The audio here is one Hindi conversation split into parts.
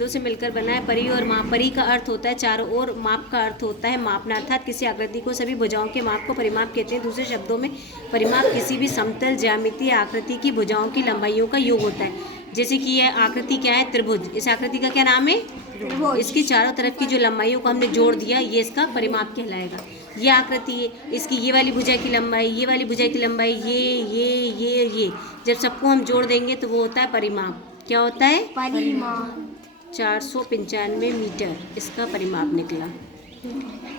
शब्दों से मिलकर बना है। परी और माप। परी का अर्थ होता है चारों ओर, माप का अर्थ होता है मापना, अर्थात किसी आकृति को सभी भुजाओं के माप को परिमाप कहते हैं। दूसरे शब्दों में परिमाप किसी भी समतल ज्यामितीय आकृति की भुजाओं की लंबाइयों का योग होता है। जैसे कि यह आकृति क्या है, त्रिभुज। इस आकृति का क्या नाम है, त्रिभुज। इसकी चारों तरफ की जो लंबाइयों को हमने जोड़ दिया, ये इसका परिमाप कहलाएगा। ये आकृति है, इसकी ये वाली भुजा की लंबाई, ये वाली भुजा की लंबाई, ये जब सबको हम जोड़ देंगे तो वो होता है परिमाप। क्या होता है, परिमाप। 495 मीटर इसका परिमाप निकला।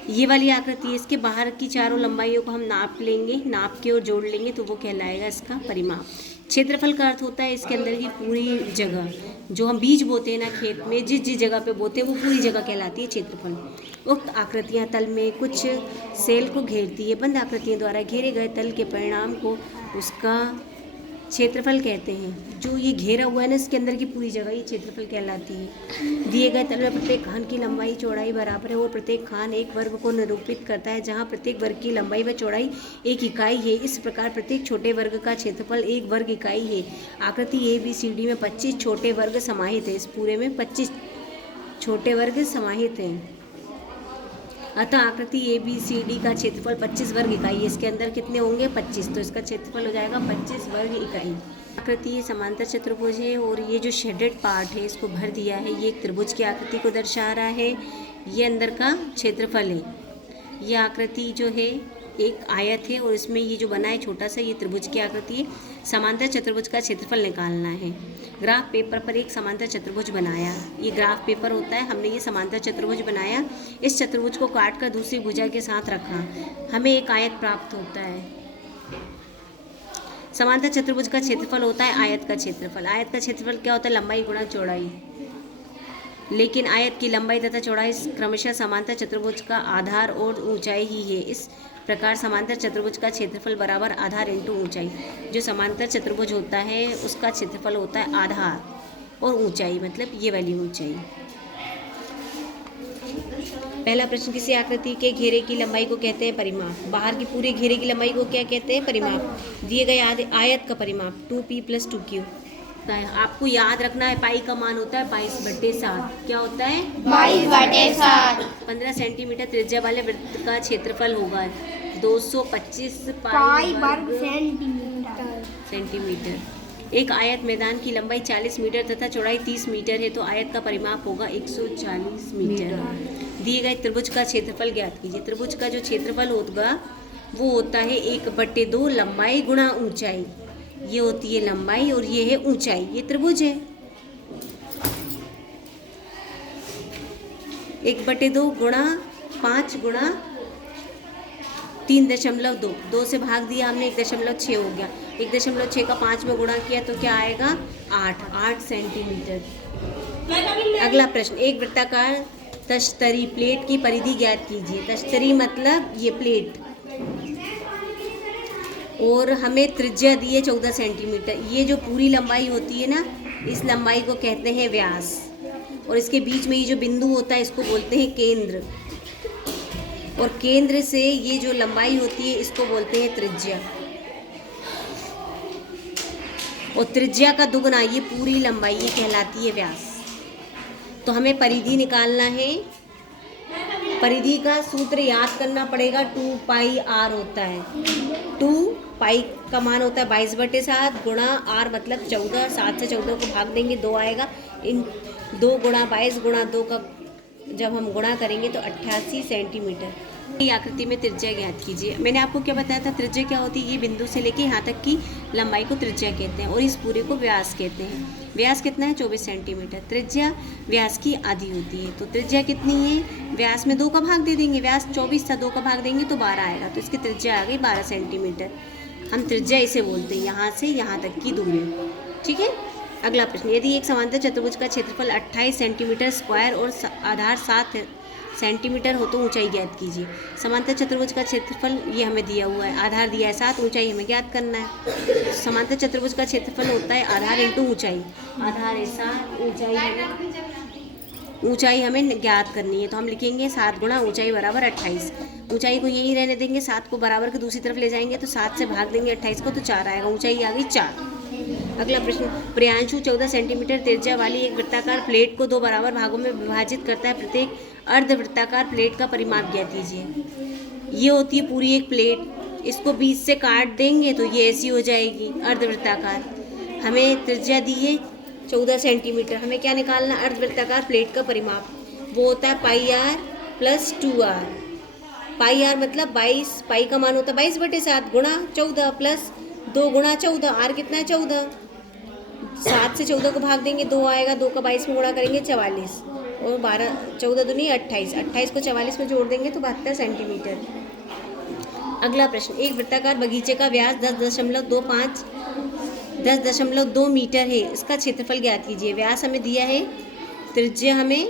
ये वाली आकृति है, इसके बाहर की चारों लंबाइयों को हम नाप लेंगे, नाप के और जोड़ लेंगे तो वो कहलाएगा इसका परिमाप। क्षेत्रफल का अर्थ होता है इसके अंदर की पूरी जगह, जो हम बीज बोते हैं ना खेत में, जिस जिस जगह पे बोते हैं वो पूरी जगह कहलाती है क्षेत्रफल। उक्त आकृतियाँ तल में कुछ सेल को घेरती है। बंद आकृतियों द्वारा घेरे गए तल के परिणाम को उसका क्षेत्रफल कहते हैं। जो ये घेरा हुआ है ना, इसके अंदर की पूरी जगह ये क्षेत्रफल कहलाती है। दिए गए तल में प्रत्येक खान की लंबाई चौड़ाई बराबर है और प्रत्येक खान एक वर्ग को निरूपित करता है, जहाँ प्रत्येक वर्ग की लंबाई व चौड़ाई एक इकाई है। इस प्रकार प्रत्येक छोटे वर्ग का क्षेत्रफल एक वर्ग इकाई है। आकृति ABCD में 25 छोटे वर्ग समाहित है। इस पूरे में 25 छोटे वर्ग समाहित हैं। अतः आकृति ABCD का क्षेत्रफल 25 वर्ग इकाई है। इसके अंदर कितने होंगे, 25, तो इसका क्षेत्रफल हो जाएगा 25 वर्ग इकाई। आकृति ये समांतर चतुर्भुज है और ये जो शेडेड पार्ट है इसको भर दिया है, ये एक त्रिभुज की आकृति को दर्शा रहा है। ये अंदर का क्षेत्रफल है। ये आकृति जो है एक आयत है और इसमें ये जो बना है छोटा सा, ये त्रिभुज की आकृति है। समांतर चतुर्भुज का क्षेत्रफल निकालना है। ग्राफ पेपर पर एक समांतर चतुर्भुज बनाया। ये ग्राफ पेपर होता है, हमने ये समांतर चतुर्भुज बनाया। इस चतुर्भुज को काट कर दूसरी भुजा के साथ रखा, हमें एक आयत प्राप्त होता है। समांतर चतुर्भुज का क्षेत्रफल होता है आयत का क्षेत्रफल। आयत का क्षेत्रफल क्या होता है, लंबाई गुणा चौड़ाई। लेकिन आयत की लंबाई तथा चौड़ाई क्रमशः समांतर चतुर्भुज का आधार और ऊंचाई ही है। इस प्रकार समांतर चतुर्भुज का क्षेत्रफल बराबर आधार इंटू ऊंचाई। जो समांतर चतुर्भुज होता है उसका क्षेत्रफल होता है आधार और ऊंचाई, मतलब ये वाली ऊंचाई। पहला प्रश्न, किसी आकृति के घेरे की लंबाई को कहते हैं परिमाप। बाहर की पूरे घेरे की लंबाई को क्या कहते हैं, परिमाप। दिए गए आयत का परिमाप 2p + 2q। आपको याद रखना है, पाई का मान होता है 22/7। क्या होता है, 22/7। 15 सेंटीमीटर त्रिज्या वाले वृत्त का क्षेत्रफल होगा 225 पाई वर्ग सेंटीमीटर। एक आयत मैदान की लंबाई 40 मीटर तथा चौड़ाई 30 मीटर है, तो आयत का परिमाप होगा 140 मीटर। दिए गए त्रिभुज का क्षेत्रफल ज्ञात कीजिए। त्रिभुज का जो क्षेत्रफल होगा वो होता है 1/2 लंबाई गुणा ऊंचाई। ये होती है लंबाई और ये है ऊंचाई। ये त्रिभुज है। 1/2 गुणा 5 गुणा 3.2, 2 से भाग दिया हमने, 1.6 हो गया। 1.6 का 5 में गुणा किया तो क्या आएगा, 8 सेंटीमीटर। अगला प्रश्न, एक वृत्ताकार तश्तरी प्लेट की परिधि ज्ञात कीजिए। तश्तरी मतलब ये प्लेट, और हमें त्रिज्या दी है 14 सेंटीमीटर। ये जो पूरी लंबाई होती है ना, इस लंबाई को कहते हैं व्यास, और इसके बीच में ये जो बिंदु होता है इसको बोलते हैं केंद्र, और केंद्र से ये जो लंबाई होती है इसको बोलते हैं त्रिज्या। और त्रिज्या का दुगुना ये पूरी लंबाई ये कहलाती है व्यास। तो हमें परिधि निकालना है। परिधि का सूत्र याद करना पड़ेगा, 2πr होता है। 2π का मान होता है 22/7 गुणा r मतलब 14। 7 से 14 को भाग देंगे 2 आएगा। इन 2 गुणा 22 गुणा 2 का जब हम गुणा करेंगे तो 88 सेंटीमीटर। ये आकृति में त्रिज्या ज्ञात कीजिए। मैंने आपको क्या बताया था, त्रिज्या क्या होती है, ये बिंदु से लेके यहाँ तक की लंबाई को त्रिज्या कहते हैं और इस पूरे को व्यास कहते हैं। व्यास कितना है, 24 सेंटीमीटर। त्रिज्या व्यास की आधी होती है, तो त्रिज्या कितनी है, व्यास में 2 का भाग दे देंगे। व्यास 24 था, 2 का भाग देंगे तो 12 आएगा, तो इसकी त्रिज्या आ गई 12 सेंटीमीटर। हम त्रिज्या इसे बोलते हैं, यहाँ से यहाँ तक की दूरी। ठीक है। अगला प्रश्न, यदि एक समांतर चतुर्भुज का क्षेत्रफल 28 सेंटीमीटर स्क्वायर और आधार 7 सेंटीमीटर हो तो ऊंचाई ज्ञात कीजिए। समांतर चतुर्भुज का क्षेत्रफल ये हमें दिया हुआ है, आधार दिया है 7, ऊंचाई हमें ज्ञात करना है। समांतर चतुर्भुज का क्षेत्रफल होता है आधार इंटू ऊंचाई। आधार है 7, ऊंचाई हमें ज्ञात करनी है, तो हम लिखेंगे 7 गुणा ऊंचाई बराबर 28। ऊंचाई को यहीं रहने देंगे, 7 को बराबर के दूसरी तरफ ले जाएंगे तो 7 से भाग देंगे 28 को तो 4 आएगा। ऊंचाई आ गई 4। अगला प्रश्न, प्रियांशु 14 सेंटीमीटर त्रिज्या वाली एक वृत्ताकार प्लेट को 2 बराबर भागों में विभाजित करता है। प्रत्येक अर्धवृत्ताकार प्लेट का परिमाप ज्ञात कीजिए। ये होती है पूरी एक प्लेट, इसको बीच से काट देंगे तो ये ऐसी हो जाएगी अर्धवृत्ताकार। हमें त्रिज्या दी है 14 सेंटीमीटर, हमें क्या निकालना, अर्धवृत्ताकार प्लेट का परिमाप। वो होता है pi r plus 2r। Pi r मतलब 22, पाई का मान होता है 22/7 गुणा 14 प्लस 2 गुणा 14, आर कितना है 14। 7 से 14 को भाग देंगे 2 आएगा, 2 का 22 में गुणा करेंगे 44 और 12 14 दूनी 28, 28 को 44 में जोड़ देंगे तो 72 सेंटीमीटर। अगला प्रश्न, एक वृत्ताकार बगीचे का व्यास 10.2 मीटर है, इसका क्षेत्रफल ज्ञात कीजिए। व्यास हमें दिया है, त्रिज्या हमें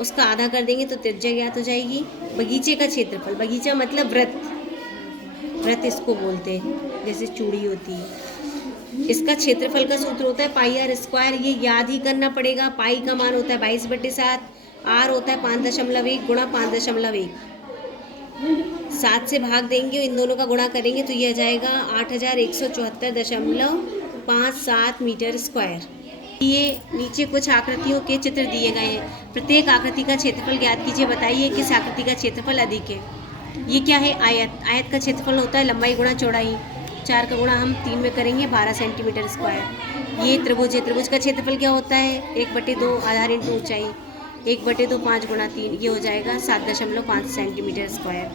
उसका आधा कर देंगे तो त्रिज्या ज्ञात हो जाएगी। बगीचे का क्षेत्रफल, बगीचा मतलब वृत्त, वृत्त इसको बोलते हैं जैसे चूड़ी होती है। इसका क्षेत्रफल का सूत्र होता है पाई आर स्क्वायर, ये याद ही करना पड़ेगा। पाई का मान होता है 22/7, आर होता है 5.1 गुणा 5.1। 7 से भाग देंगे, इन दोनों का गुणा करेंगे तो ये आ जाएगा 8174.57 मीटर स्क्वायर। ये नीचे कुछ आकृतियों के चित्र दिए गए हैं। प्रत्येक आकृति का क्षेत्रफल ज्ञात कीजिए। बताइए किस आकृति का क्षेत्रफल अधिक है। ये क्या है, आयत। आयत का क्षेत्रफल होता है लंबाई गुणा चौड़ाई, 4 का गुणा हम 3 में करेंगे 12 सेंटीमीटर स्क्वायर। ये त्रिभुज है, त्रिभुज का क्षेत्रफल क्या होता है, 1/2 आधार इंटू ऊंचाई, 1/2 5 गुणा 3, ये हो जाएगा 7.5 सेंटीमीटर स्क्वायर।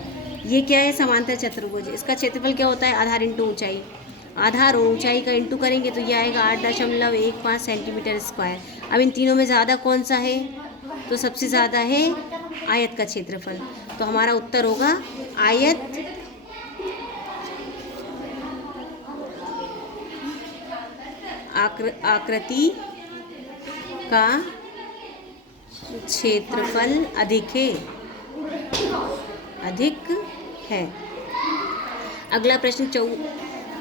ये क्या है, समांतर चतुर्भुज, इसका क्षेत्रफल क्या होता है, आधार इंटू ऊंचाई, आधार और ऊंचाई का इंटू करेंगे तो ये आएगा 8.15 सेंटीमीटर स्क्वायर। अब इन तीनों में ज़्यादा कौन सा है, तो सबसे ज़्यादा है आयत का क्षेत्रफल, तो हमारा उत्तर होगा आयत आकृति का क्षेत्रफल अधिक है। अगला प्रश्न,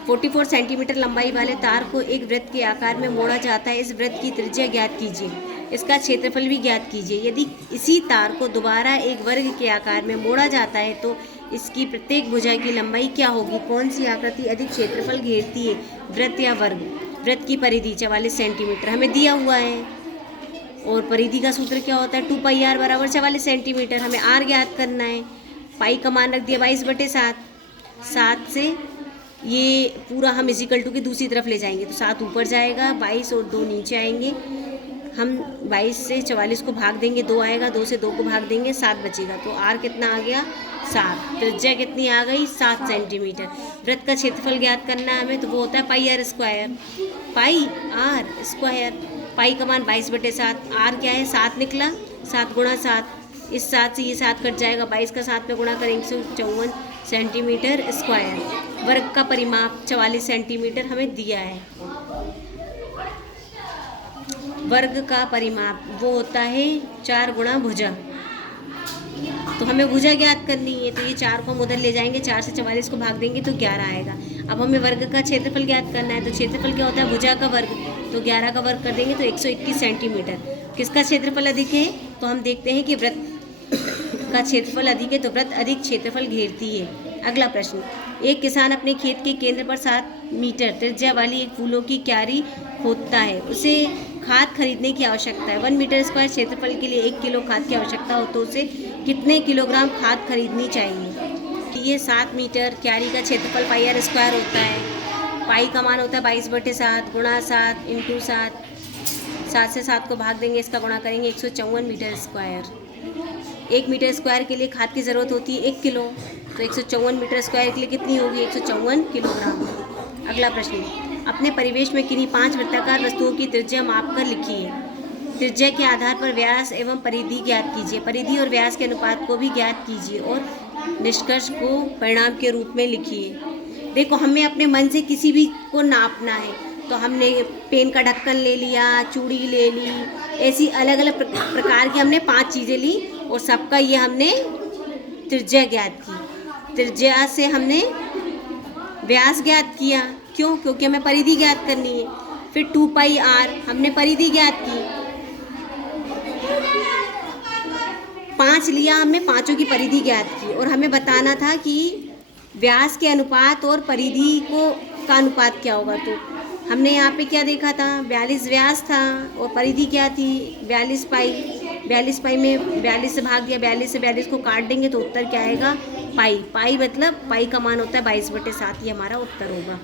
44 सेंटीमीटर लंबाई वाले तार को एक वृत्त के आकार में मोड़ा जाता है। इस वृत्त की त्रिज्या ज्ञात कीजिए, इसका क्षेत्रफल भी ज्ञात कीजिए। यदि इसी तार को दोबारा एक वर्ग के आकार में मोड़ा जाता है तो इसकी प्रत्येक भुजा की लंबाई क्या होगी। कौन सी आकृति अधिक क्षेत्रफल घेरती है, वृत्त या वर्ग। वृत्त की परिधि 44 सेंटीमीटर हमें दिया हुआ है, और परिधि का सूत्र क्या होता है, 2 पाई आर बराबर 44 सेंटीमीटर। हमें आर ज्ञात करना है, पाई का मान रख दिया 22/7, 7 से ये पूरा हम इजिकल टू की दूसरी तरफ ले जाएंगे तो 7 ऊपर जाएगा, 22 और 2 नीचे आएंगे। हम 22 से 44 को भाग देंगे, 2 आएगा, 2 से 2 को भाग देंगे 7 बचेगा, तो आर कितना आ गया 7। त्रिज्या कितनी आ गई 7 सेंटीमीटर। वृत्त का क्षेत्रफल ज्ञात करना है हमें, तो वो होता है pi r square, pi r square. Pi का मान 22/7, आर क्या है 7 निकला, 7 गुणा 7, इस 7 से ये 7 कट जाएगा, 22 का 7 में गुणा करेंगे 154 सेंटीमीटर स्क्वायर। वर्ग का परिमाप 44 सेंटीमीटर हमें दिया है। वर्ग का परिमाप वो होता है 4 गुणा भुजा, तो हमें भुजा ज्ञात करनी है, तो ये 4 को हम उधर ले जाएंगे, 4 से 44 को भाग देंगे तो 11 आएगा। अब हमें वर्ग का क्षेत्रफल ज्ञात करना है, तो क्षेत्रफल क्या होता है भुजा का वर्ग, तो 11 का वर्ग कर देंगे तो 121 सेंटीमीटर। किसका क्षेत्रफल अधिक है, तो हम देखते हैं कि वृत्त का क्षेत्रफल अधिक है, तो वृत्त अधिक क्षेत्रफल घेरती है। अगला प्रश्न, एक किसान अपने खेत के केंद्र पर 7 मीटर त्रिज्या वाली एक फूलों की क्यारी खोदता है। उसे खाद खरीदने की आवश्यकता है। 1 मीटर स्क्वायर क्षेत्रफल के लिए 1 किलो खाद की आवश्यकता हो तो उसे कितने किलोग्राम खाद खरीदनी चाहिए। ये 7 मीटर क्यारी का क्षेत्रफल पाई आर स्क्वायर होता है। पाई का मान होता है 22/7 गुणा 7 इंटू 7, 7 से 7 को भाग देंगे, इसका गुणा करेंगे 154 मीटर स्क्वायर। 1 मीटर स्क्वायर के लिए खाद की ज़रूरत होती है 1 किलो, तो 154 मीटर स्क्वायर के लिए कितनी होगी 154 किलोग्राम। अगला प्रश्न, अपने परिवेश में किन्हीं 5 वृत्ताकार वस्तुओं की त्रिज्या माप कर लिखिए। त्रिज्या के आधार पर व्यास एवं परिधि ज्ञात कीजिए। परिधि और व्यास के अनुपात को भी ज्ञात कीजिए और निष्कर्ष को परिणाम के रूप में लिखिए। देखो, हमें अपने मन से किसी भी को नापना है, तो हमने पेन का ढक्कन ले लिया, चूड़ी ले ली, ऐसी अलग अलग प्रकार की हमने 5 चीज़ें ली और सबका ये हमने त्रिज्या ज्ञात की। त्रिज्या से हमने व्यास ज्ञात किया, क्यों, क्योंकि हमें परिधि ज्ञात करनी है। फिर 2 पाई आर हमने परिधि ज्ञात की, 5 लिया हमने, पाँचों की परिधि ज्ञात की, और हमें बताना था कि व्यास के अनुपात और परिधि का अनुपात क्या होगा। तो हमने यहाँ पे क्या देखा था, 42 व्यास था और परिधि क्या थी, 42 पाई। 42 पाई में 42 से भाग दिया, 42 से 42 को काट देंगे तो उत्तर क्या आएगा, पाई। पाई मतलब पाई का मान होता है 22/7, ये हमारा उत्तर होगा।